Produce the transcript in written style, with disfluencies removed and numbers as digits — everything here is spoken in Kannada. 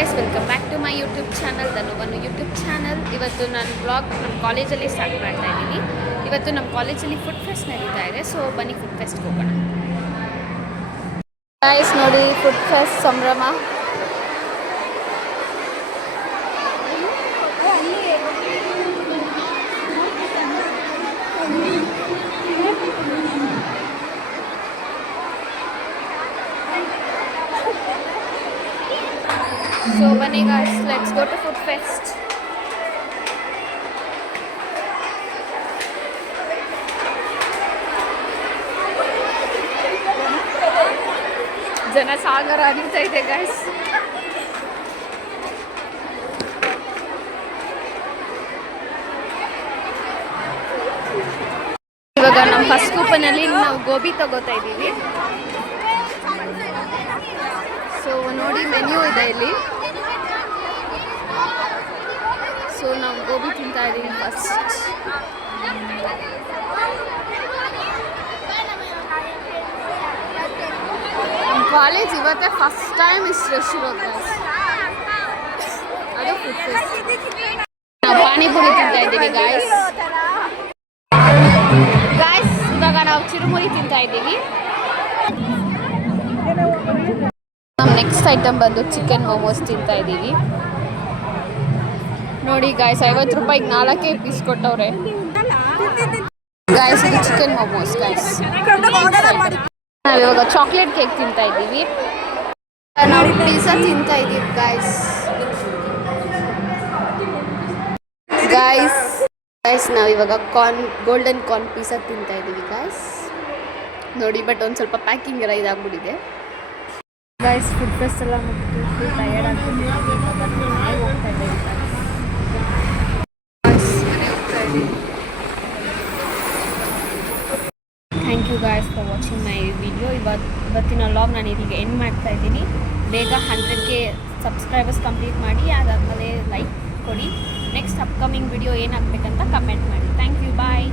Guys, welcome back to my YouTube channel ಧನುವನು ಯೂಟ್ಯೂಬ್ ಚಾನಲ್. ಇವತ್ತು ನಾನು ಬ್ಲಾಗ್ ನಮ್ಮ ಕಾಲೇಜಲ್ಲಿ ಸ್ಟಾರ್ಟ್ ಮಾಡ್ತಾ ಇದ್ದೀನಿ. ಇವತ್ತು ನಮ್ಮ ಕಾಲೇಜಲ್ಲಿ ಫುಡ್ ಫೆಸ್ಟ್ ನಡೀತಾ ಇದೆ. ಸೊ ಬನ್ನಿ ಫುಡ್ ಫೆಸ್ಟ್ಗೆ ಹೋಗೋಣ. ಗೈಸ್ ನೋಡಿ, ಫುಡ್ ಫೆಸ್ಟ್ ಸಂಭ್ರಮ. So bunny guys, let's go to food fest. ಜನ ಸಾಗರ ಹರಿತಾ ಇದೆ ಗೈಸ್. ಇವಾಗ ನಮ್ಮ ಫಸ್ಟ್ ಕೂಪನಲ್ಲಿ ನಾವು ಗೋಬಿ ತಗೋತಾ ಇದ್ದೀವಿ. ಸೊ ನೋಡಿ, ಮೆನ್ಯೂ ಇದೆ ಇಲ್ಲಿ. ಸೊ ನಾವು ಗೋಬಿ ತಿಂತಾ ಇದ್ದೀವಿ ಫಸ್ಟ್. ನಮ್ಮ ಕಾಲೇಜ್ ಇವತ್ತೇ ಫಸ್ಟ್ ಟೈಮ್ ಇಷ್ಟು ರಶ್ ಇರುತ್ತೆ. ಅದು ಫುಡ್ ಫೆಸ್ಟ್. ನಾವು ಪಾನಿಪುರಿ ತಿಂತಾ ಇದ್ದೀವಿ ಗಾಯ್ಸ್. ಇವಾಗ ನಾವು ಚಿರುಮುರಿ ತಿಂತಾ ಇದ್ದೀವಿ. ನಮ್ಮ ನೆಕ್ಸ್ಟ್ ಐಟಮ್ ಬಂದು ಚಿಕನ್ ಮೋಮೋಸ್ ತಿಂತಾ ಇದ್ದೀವಿ. ನೋಡಿ ಗಾಯ್ಸ್, 50 ರೂಪಾಯಿಗೆ 4 ಪೀಸ್ ಕೊಟ್ಟವ್ರೆ ಗಾಯ್ಸ್. ಇದು ಚಿಕನ್ ಮೋಮೋಸ್ ಗಾಯ್ಸ್. ನಾವಿವಾಗ ಚಾಕ್ಲೇಟ್ ಕೇಕ್ ತಿಂತಾ ಇದ್ದೀವಿ. ನಾವು ಪಿಜ್ಜಾ ತಿಂತಾ ಇದ್ದೀವಿ ಗಾಯ್ಸ್. ಗಾಯ್ಸ್ ನಾವಿವಾಗ ಗೋಲ್ಡನ್ ಕಾರ್ನ್ ಪಿಜ್ಜಾ ತಿಂತಾ ಇದ್ದೀವಿ ಗಾಯ್ಸ್. ನೋಡಿ, ಬಟ್ ಒಂದು ಸ್ವಲ್ಪ ಪ್ಯಾಕಿಂಗ್ ಎಲ್ಲ ಇದಾಗ್ಬಿಟ್ಟಿದೆ ಗಾಯ್ಸ್. ಫುಡ್ ಫೆಸ್ಟ್ ಎಲ್ಲ ಮುಗಿದು ಫುಲ್ ಟಯರ್ಡ್ ಆಗ್ಬಿಟ್ಟಿದ್ದೀವಿ. ಇವಾಗ ನಾವು ಮನೆಗೆ ಹೋಗ್ತಾ ಇದ್ದೀವಿ guys. Thank you guys for watching my video. ಇವತ್ತಿನ ವ್ಲಾಗ್ ನಾನು ಇಲ್ಲಿಗೆ ಎಂಡ್ ಮಾಡ್ತಾ ಇದ್ದೀನಿ. ಬೇಗ 100K ಸಬ್ಸ್ಕ್ರೈಬರ್ಸ್ ಕಂಪ್ಲೀಟ್ ಮಾಡಿ, ಅದಾದಮೇಲೆ ಲೈಕ್ ಕೊಡಿ. ನೆಕ್ಸ್ಟ್ ಅಪ್ಕಮಿಂಗ್ ವಿಡಿಯೋ ಏನಾಗಬೇಕಂತ ಕಮೆಂಟ್ ಮಾಡಿ. Thank you, bye.